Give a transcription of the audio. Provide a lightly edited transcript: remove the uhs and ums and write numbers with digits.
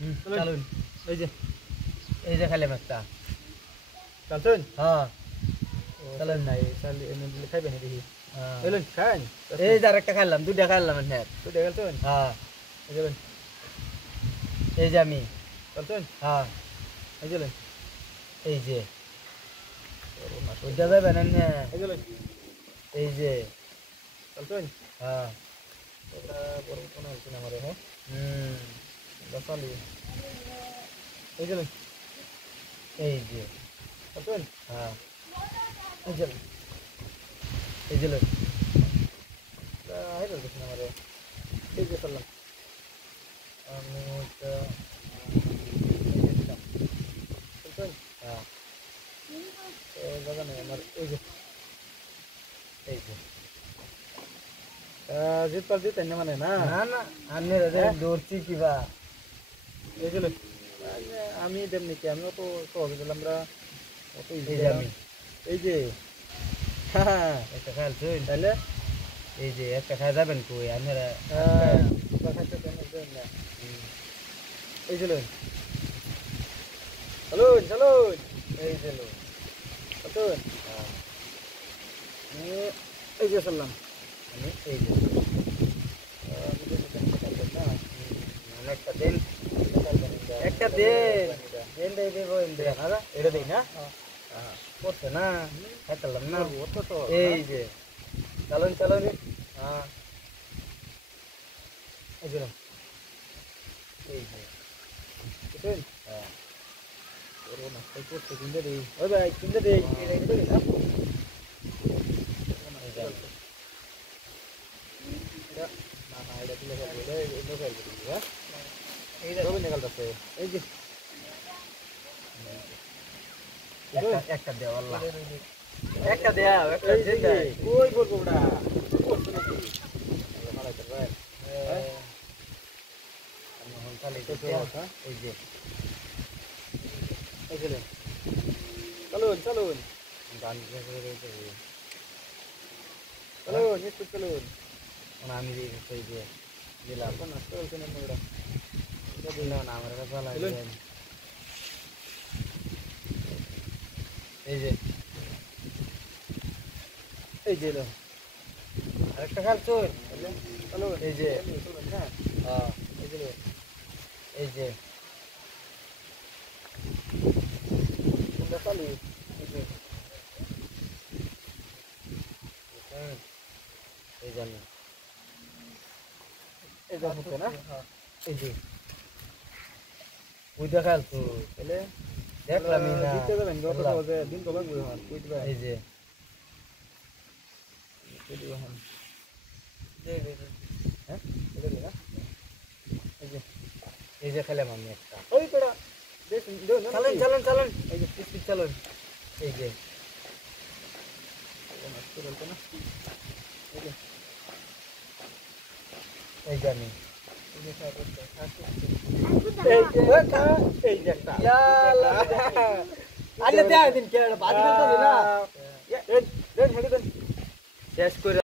চলুন এই যে খেলাম একটা চলছেন হ্যাঁ চলেন নাই চালি এনে দিলে খাইবেন দেখি হ্যাঁ। এলেন খান এই যে আরেকটা খেললাম দুইটা খেললাম হ্যাঁ তো দেখেছেন হ্যাঁ এই যাবেন এই যে আমি চলছেন হ্যাঁ এই যাবেন এই যে ওইটা যাবেন না এই যাবেন এই যে চলছেন হ্যাঁ এটা বড় কোন হচ্ছে না আমারে হ্যাঁ চালি এই যাবেন এই যে চলছেন হ্যাঁ এই যাবেন এই যে হাই বলতেছ না আমারে এই যে চললাম আমি ওটা চলছেন হ্যাঁ দাদা নেই আমার এই যে জিত পাল দিতেন না মানে না না না আমি দৌড়ছি কিবা এই যে আমি দেব নাকি আমিও তো সহজে দিলাম আমরা অত এই ইজি যে আমি এই যে হ্যাঁ একটা খেলছুন তাহলে এই যে একটা খাই যাবেন কই আমরা খাইতে না এই যে চলুন চলুন এই যে চলুন এই যে চললাম আমি এই যে না একটা দিন একটা দিন দেবো দাদা এটা দিই না করছে না খাইতাম না ওটা তো এই যে চালুন চালুন হ্যাঁ এই যে এই যে বুঝছেন হ্যাঁ ওর নাস্তা করতে কিনতে দিই ওই ভাই কিনতে দিই কিনতে দিই না না না এটা দিলে খেলবে এটা খেলবে হ্যাঁ এইটা রবি নিকালতেছে এই যে একটা দেওয়া আল্লাহ একটা দেয়া একটা এই যে কই বলবো ওটা করতে নাকি মালাই করবে আমি হল খালি তো হ্যাঁ এই যে এই যে চলুন চলুন গান করে রয়েছে চলুন একটু চলুন আমি এই যে দিলাম এখন নাস্তা বলছে না ওটা এটা দিলাম না আমার কাছে ভালো লাগে এই যে এই যে আরেকটা খেলছো চলুন এই যে চলুন হ্যাঁ হ্যাঁ এই যে এই যে তোমরা চালু এই যে এই জানি এই যে হচ্ছে না এই যে ওই দেখাল তো তাহলে দেখলামই না দিতে যাবেন গত সহজে দিন তো লাগবে হন কই দিবেন এই যে কই দিবেন হন হ্যাঁ এটা দিই না এই যে খেলাম আমি একটা ওই পড়া দেখ দেও না চালুন চালুন চালুন এই যে পিস চালুন এই যে নাস্তা বলতে না এই যে এই যে আমি এই যে খাওয়া করতে এই যে একটা আরে দেয়া দিন কে বাদ দিন তো না দেন হেডে দেন শেষ করে